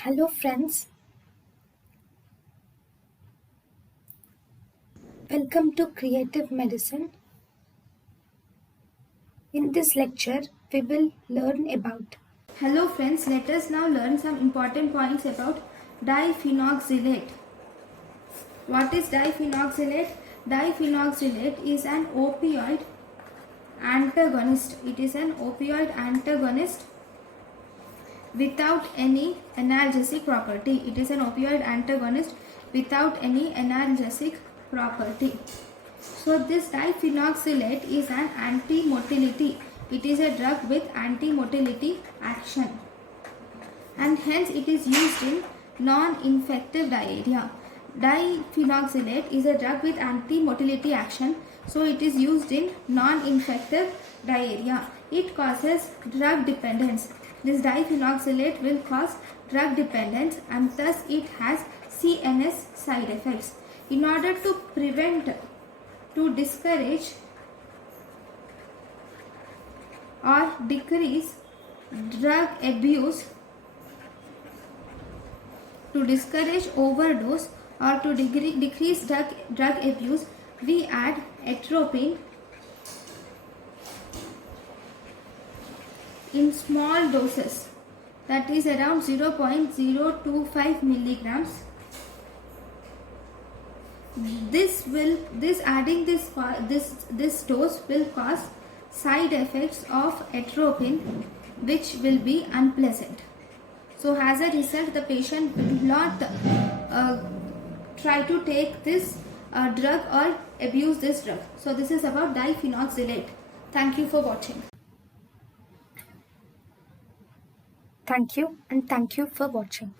Hello friends, welcome to Creative Medicine. In this lecture, we will learn about. Hello friends, let us now learn some important points about diphenoxylate. What is diphenoxylate? Diphenoxylate is an opioid antagonist. It is an opioid antagonist without any analgesic property. It is an opioid antagonist without any analgesic property. So this diphenoxylate is an anti-motility. It is a drug with anti-motility action, and hence it is used in non-infective diarrhea. Diphenoxylate is a drug with anti-motility action, so it is used in non-infective diarrhea. It causes drug dependence. This diphenoxylate will cause drug dependence, and thus it has CNS side effects. In order to prevent, to discourage or decrease drug abuse, to discourage overdose or to decrease drug abuse, we add atropine in small doses, that is around 0.025 milligrams. Adding this dose will cause side effects of atropine, which will be unpleasant. So as a result, the patient will not try to take this drug or abuse this drug. So this is about diphenoxylate. Thank you for watching. Thank you and thank you for watching.